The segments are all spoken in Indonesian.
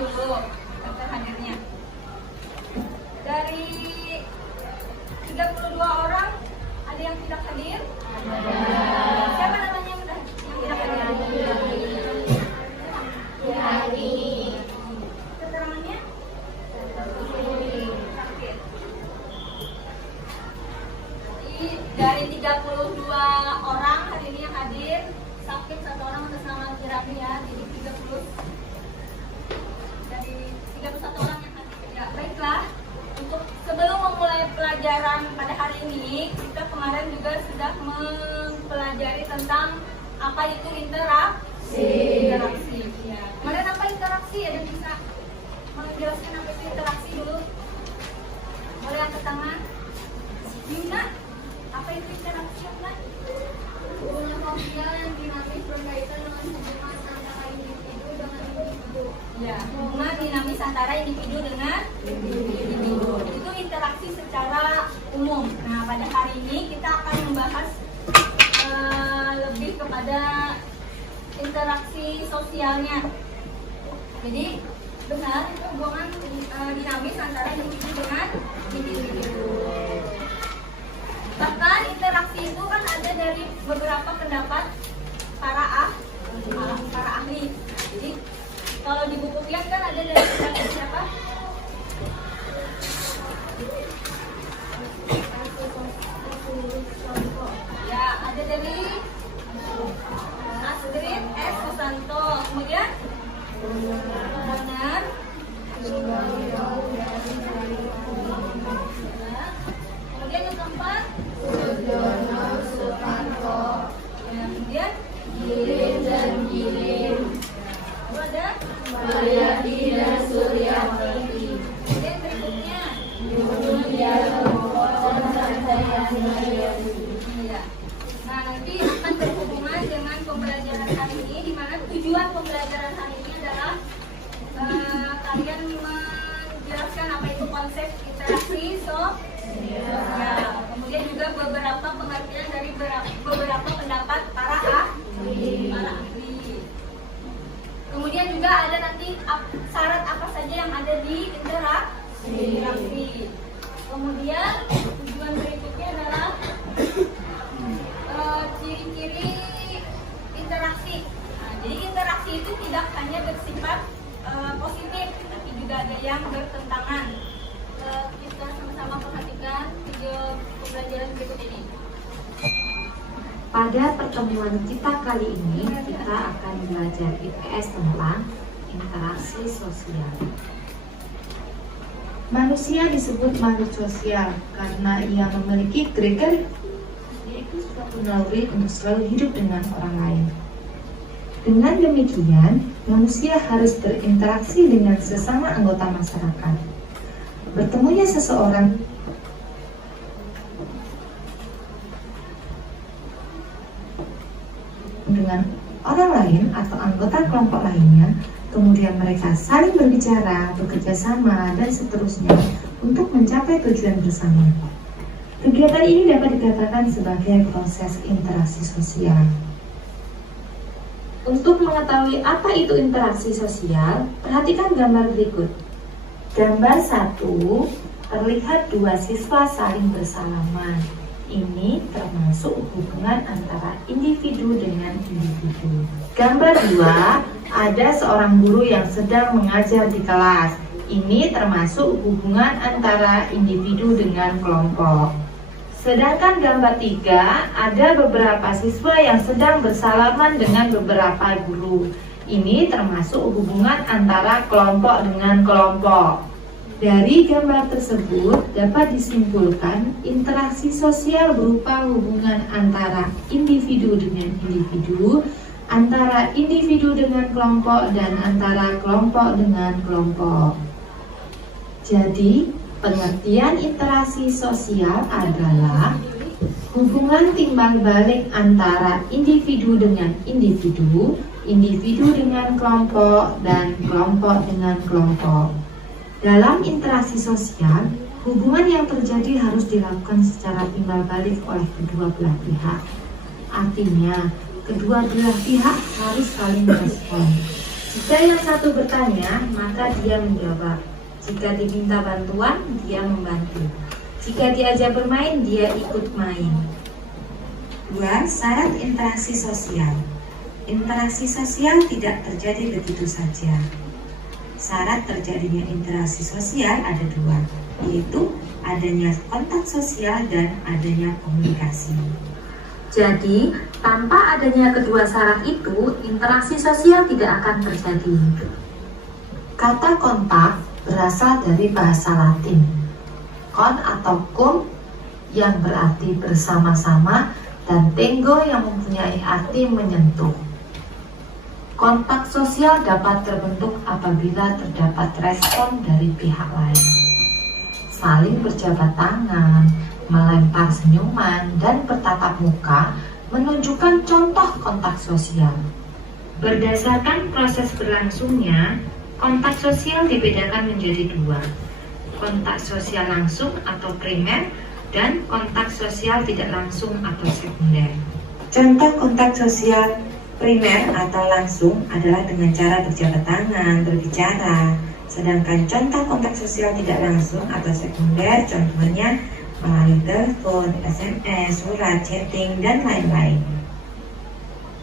dulu daftar hadirnya. Dari 32 orang ada yang tidak hadir? Siapa namanya yang tidak hadir? Yani. Keterangannya? Sakit. Dari 32 orang hari ini yang hadir, sakit 1 orang atas nama terapi ya. Jadi 30 dari 31 orang yang hadir. Ya, baiklah. Untuk sebelum memulai pelajaran pada hari ini, kita kemarin juga sudah mempelajari tentang apa itu interaksi. Ya. Kemarin apa interaksi? Ada bisa menjelaskan apa itu interaksi dulu? Boleh angkat tangan. Yuna, apa itu interaksi apa? Hubungan sosial yang dinamis berkaitan dengan hubungan antara individu dengan individu. Ya, hubungan dinamis antara individu dengan individu. Itu interaksi secara umum. Nah, pada hari ini kita akan membahas lebih kepada interaksi sosialnya. Jadi benar itu hubungan dinamis antara individu dengan individu. Bahkan interaksi itu kan ada dari beberapa pendapat para ahli. Jadi kalau di buku Pian kan ada dari pendapat siapa? Ya, ada dari Astrid S. Susanto. Kemudian benar. Kemudian yang keempat Sudono Sutanto. Kemudian Gilim dan Gilim. Lalu ada Mariati dan Suryawati. Kemudian berikutnya Yulia dan Santayani. Iya. Nah, nanti akan berhubungan dengan pembelajaran hari ini, di mana tujuan pembelajaran hari ini adalah kalian menjelaskan apa itu konsep interaksi sosial. Kemudian juga beberapa pengertian dari beberapa pendapat para ahli. Kemudian juga ada nanti syarat apa saja yang ada di interaksi. Kemudian tujuan berikutnya adalah ciri-ciri interaksi. Nah, jadi interaksi itu tidak hanya bersifat positif, tapi juga ada yang bertentangan. Kita sama-sama perhatikan video pembelajaran berikut ini. Pada pertemuan kita kali ini, kita akan belajar IPS tentang interaksi sosial. Manusia disebut makhluk sosial karena ia memiliki gregaris, yaitu suatu naluri untuk selalu hidup dengan orang lain. Dengan demikian, manusia harus berinteraksi dengan sesama anggota masyarakat. Bertemunya seseorang dengan orang lain atau anggota kelompok lainnya, kemudian mereka saling berbicara, bekerja sama, dan seterusnya untuk mencapai tujuan bersama. Kegiatan ini dapat dikatakan sebagai proses interaksi sosial. Untuk mengetahui apa itu interaksi sosial, perhatikan gambar berikut. Gambar 1, terlihat 2 siswa saling bersalaman. Ini termasuk hubungan antara individu dengan individu. Gambar 2, ada seorang guru yang sedang mengajar di kelas. Ini termasuk hubungan antara individu dengan kelompok. Sedangkan gambar 3, ada beberapa siswa yang sedang bersalaman dengan beberapa guru. Ini termasuk hubungan antara kelompok dengan kelompok. Dari gambar tersebut dapat disimpulkan interaksi sosial berupa hubungan antara individu dengan individu, antara individu dengan kelompok, dan antara kelompok dengan kelompok. Jadi, pengertian interaksi sosial adalah hubungan timbal balik antara individu dengan individu, individu dengan kelompok, dan kelompok dengan kelompok. Dalam interaksi sosial, hubungan yang terjadi harus dilakukan secara timbal balik oleh kedua belah pihak. Artinya, kedua belah pihak harus saling merespon. Jika yang satu bertanya, maka dia menjawab. Jika diminta bantuan, dia membantu. Jika diajak bermain, dia ikut main. 2. Syarat interaksi sosial. Interaksi sosial tidak terjadi begitu saja. Syarat terjadinya interaksi sosial ada 2, yaitu adanya kontak sosial dan adanya komunikasi. Jadi, tanpa adanya kedua syarat itu, interaksi sosial tidak akan terjadi. Kata kontak berasal dari bahasa Latin, con atau cum yang berarti bersama-sama dan tengo yang mempunyai arti menyentuh. Kontak sosial dapat terbentuk apabila terdapat respon dari pihak lain. Saling berjabat tangan, melempar senyuman, dan bertatap muka menunjukkan contoh kontak sosial. Berdasarkan proses berlangsungnya, kontak sosial dibedakan menjadi 2. Kontak sosial langsung atau primer dan kontak sosial tidak langsung atau sekunder. Contoh kontak sosial primer atau langsung adalah dengan cara berjabat tangan, berbicara. Sedangkan contoh kontak sosial tidak langsung atau sekunder contohnya melalui telepon, SMS, surat, chatting, dan lain-lain.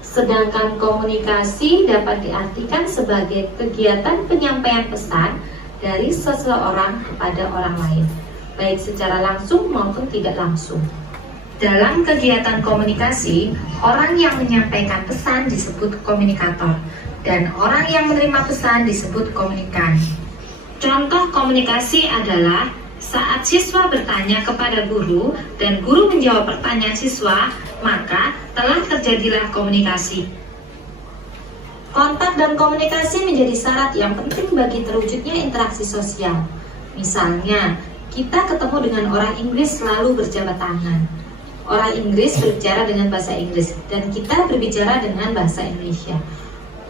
Sedangkan komunikasi dapat diartikan sebagai kegiatan penyampaian pesan dari seseorang kepada orang lain, baik secara langsung maupun tidak langsung. Dalam kegiatan komunikasi, orang yang menyampaikan pesan disebut komunikator, dan orang yang menerima pesan disebut komunikan. Contoh komunikasi adalah saat siswa bertanya kepada guru dan guru menjawab pertanyaan siswa, maka telah terjadilah komunikasi. Kontak dan komunikasi menjadi syarat yang penting bagi terwujudnya interaksi sosial. Misalnya, kita ketemu dengan orang Inggris lalu berjabat tangan. Orang Inggris berbicara dengan bahasa Inggris dan kita berbicara dengan bahasa Indonesia.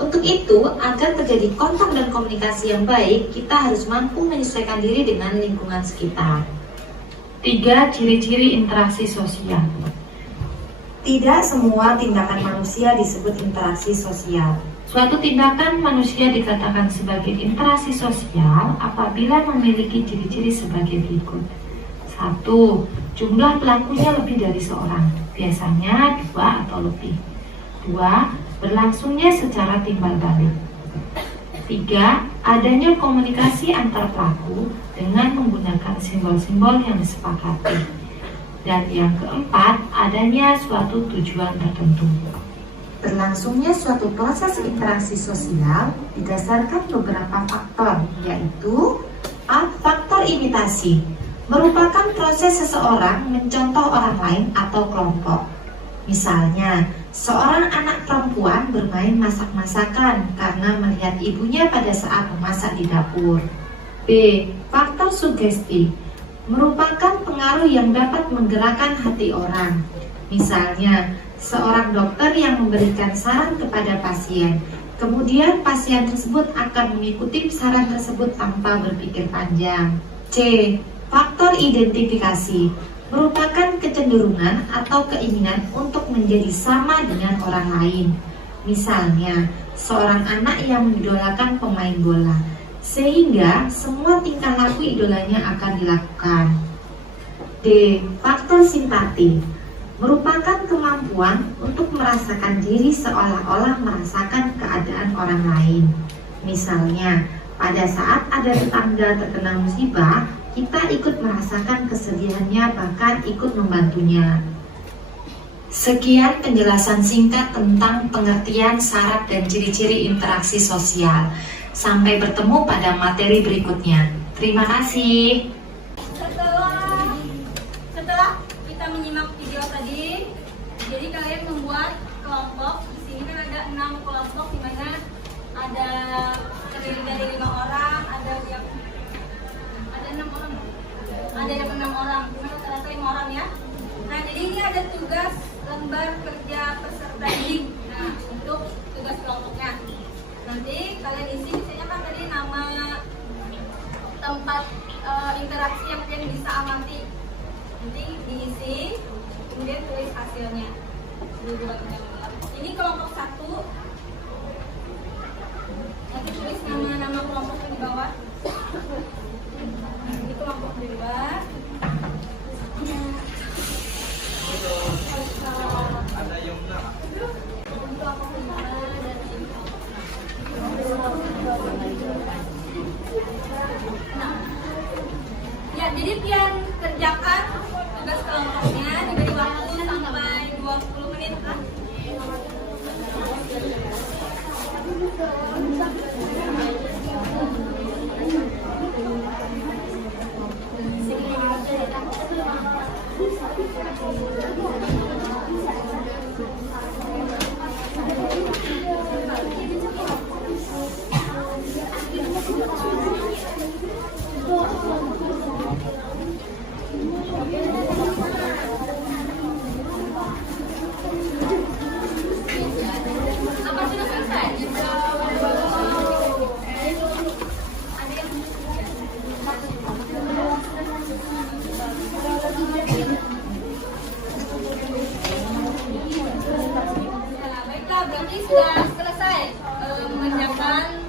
Untuk itu, agar terjadi kontak dan komunikasi yang baik, kita harus mampu menyesuaikan diri dengan lingkungan sekitar. 3. Ciri-ciri interaksi sosial. Tidak semua tindakan manusia disebut interaksi sosial. Suatu tindakan manusia dikatakan sebagai interaksi sosial apabila memiliki ciri-ciri sebagai berikut. 1. Jumlah pelakunya lebih dari seorang, biasanya 2 atau lebih. 2. Berlangsungnya secara timbal balik. 3. Adanya komunikasi antar pelaku dengan menggunakan simbol-simbol yang disepakati. Dan yang keempat, adanya suatu tujuan tertentu. Berlangsungnya suatu proses interaksi sosial didasarkan beberapa faktor, yaitu faktor imitasi, merupakan proses seseorang mencontoh orang lain atau kelompok. Misalnya, seorang anak perempuan bermain masak-masakan karena melihat ibunya pada saat memasak di dapur. B. Faktor sugesti, merupakan pengaruh yang dapat menggerakkan hati orang. Misalnya, seorang dokter yang memberikan saran kepada pasien, kemudian pasien tersebut akan mengikuti saran tersebut tanpa berpikir panjang. C. Faktor identifikasi, merupakan kecenderungan atau keinginan untuk menjadi sama dengan orang lain. Misalnya, seorang anak yang mengidolakan pemain bola, sehingga semua tingkah laku idolanya akan dilakukan. D. Faktor simpati, merupakan kemampuan untuk merasakan diri seolah-olah merasakan keadaan orang lain. Misalnya, pada saat ada tetangga terkena musibah, kita ikut merasakan kesedihannya, bahkan ikut membantunya. Sekian penjelasan singkat tentang pengertian syarat dan ciri-ciri interaksi sosial. Sampai bertemu pada materi berikutnya. Terima kasih. Setelah kita menyimak video tadi, jadi kalian membuat kelompok. Di sini kan ada 6 kelompok, di mana ada terdiri dari 5 orang, ada yang 6 orang, ada yang 6 orang, rata-rata 5 orang ya. Nah, jadi ini ada tugas lembar kerja peserta didik. Nah, untuk tugas kelompoknya, nanti kalian isi, misalnya kan tadi nama tempat interaksi yang kalian bisa amati, nanti diisi, kemudian tulis hasilnya. Ini kelompok 1. nanti sudah selesai mengerjakan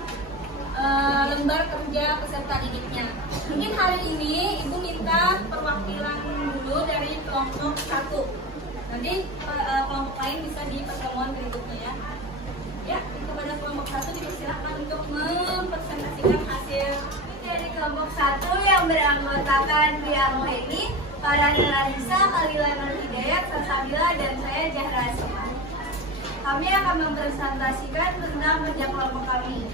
lembar kerja peserta didiknya. Mungkin hari ini Ibu minta perwakilan dulu dari kelompok 1. Nanti kelompok lain bisa di pertemuan berikutnya ya. Ya, kepada kelompok 1 dipersilakan untuk mempresentasikan hasil dari kelompok 1 yang beranggotakan Dwi Armoheni, Farhanisa Nisa, Kalila Nur Hidayat, Salsabila, dan saya Zahra Asma. Kami akan mempresentasikan tentang kerja kelompok kami.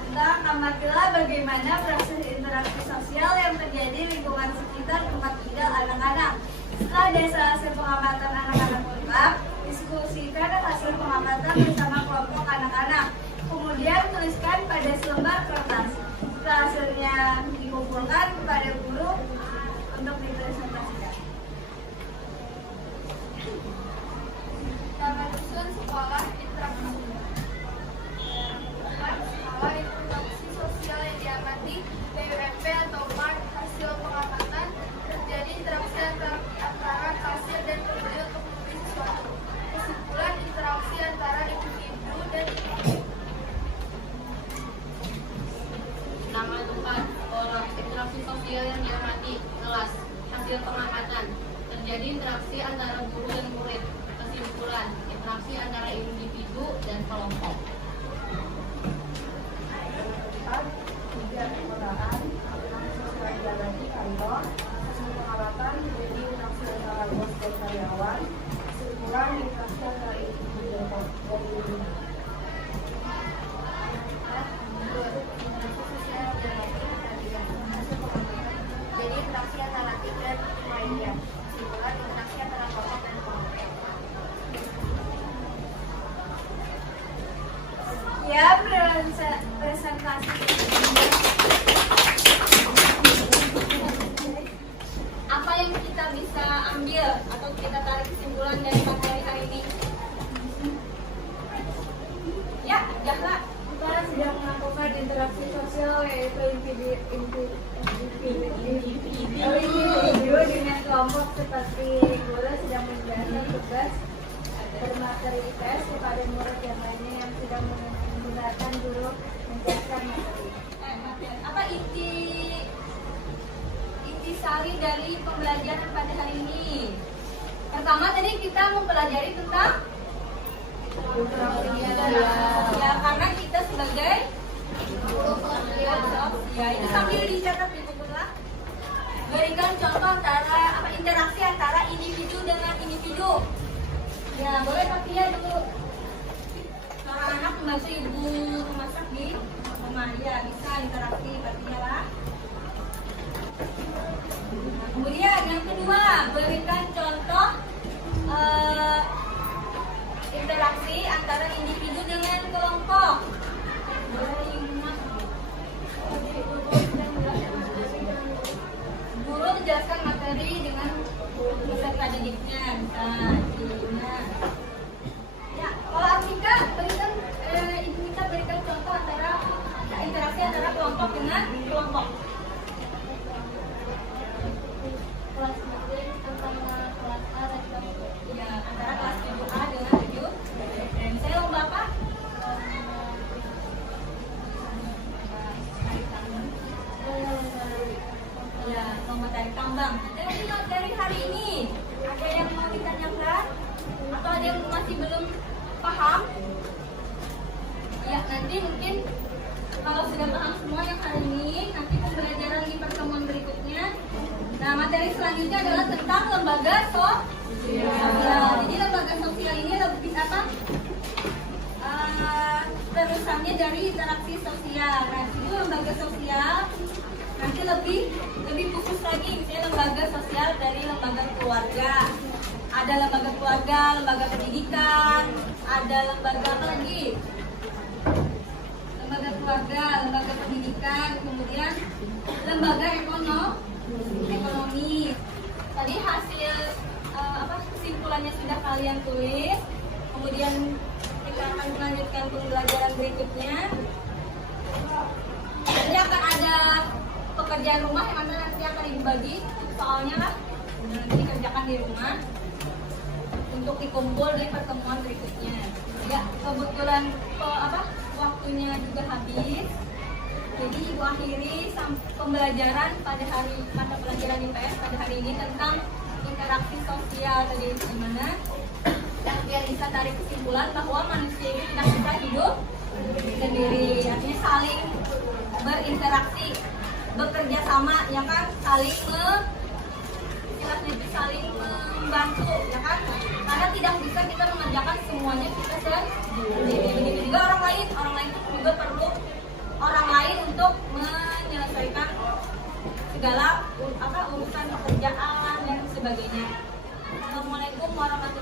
Tentang amatilah bagaimana proses interaksi sosial yang terjadi di lingkungan sekitar tempat tinggal anak-anak. Setelah dasar hasil pengamatan anak-anak lengkap, diskusikan hasil pengamatan bersama kelompok anak-anak. Kemudian tuliskan pada selembar kertas. Setelah hasilnya dikumpulkan kepada guru untuk dipresentasikan. Taman susun sekolah interaksi. Skala interaksi sosial yang diamati BUMP atau MARK. Hasil pengamatan terjadi interaksi antara kasir dan pembeli untuk membeli sesuatu. Kesimpulan interaksi antara individu dan individu. Nama tempat orang, interaksi sosial yang diamati, kelas, hasil pengamatan, terjadi interaksi antara guru dan murid. Kesimpulan, interaksi antara individu dan kelompok. Pengamatan menjadi interaksi antara bos dan karyawan. Kesimpulan interaksi antara individu dan kelompok. Jadi interaksi antara tim dan lainnya. Kesimpulan interaksi antara kelompok dan kelompok. Ya, presentasi. Apa yang kita bisa ambil atau kita tarik kesimpulan dari materi hari ini? Ya, Zahra. Kita sedang melakukan interaksi sosial yaitu individu dengan kelompok seperti guru sedang menjalankan tugas bermateri IPS kepada murid yang lainnya yang sedang menggunakan guru menjelaskan materi. Apa intisari dari pembelajaran pada hari ini? Pertama tadi kita mempelajari tentang ya, karena kita sebagai ya itu sambil dicatat di buku lah. Berikan contoh antara interaksi antara individu dengan individu. Ya boleh Fatia dulu. Seorang anak membantu ibu memasak di rumah, ya bisa interaksi Fatia lah. Kemudian yang kedua, berikan contoh interaksi antara individu dengan kelompok. Guru menjelaskan materi dengan peserta didiknya. Ya, kalau Afrika berikan ibu minta berikan contoh antara interaksi antara kelompok dengan kelompok. Kelas antara kelas A dan kelas ya antara kelas 7A dengan 7. Dan saya lomba apa? Ya, lomba tarik tambang. Dari materi hari ini ada yang mau ditanyakan atau ada yang masih belum paham? Ya, nanti mungkin kalau sudah paham semua yang hari ini, nanti pembelajaran di pertemuan berikutnya. Nah, materi selanjutnya adalah tentang lembaga sosial. Jadi lembaga sosial ini lebih apa? Terusannya dari interaksi sosial. Nah, itu lembaga sosial nanti lebih khusus lagi, misalnya lembaga sosial dari lembaga keluarga. Ada lembaga keluarga, lembaga pendidikan, ada lembaga apa lagi? Lembaga keluarga, lembaga pendidikan, kemudian lembaga ekonomi. Tadi hasil kesimpulannya sudah kalian tulis. Kemudian kita akan melanjutkan pembelajaran berikutnya. Jadi akan ada pekerjaan rumah yang mana nanti akan dibagi soalnya lah. Nanti dikerjakan di rumah untuk dikumpul di pertemuan berikutnya. dan waktunya juga habis. Jadi ibu akhiri pembelajaran pada mata pelajaran IPS pada hari ini tentang interaksi sosial tadi gimana. Dan biar bisa tarik kesimpulan bahwa manusia ini tidak bisa hidup sendiri, artinya saling berinteraksi, bekerja sama, ya kan, saling membantu, ya kan, karena tidak bisa kita mengerjakan semuanya kita sendiri. Begitu juga orang lain juga perlu orang lain untuk menyelesaikan segala urusan pekerjaan dan sebagainya. Assalamualaikum warahmatullahi wabarakatuh.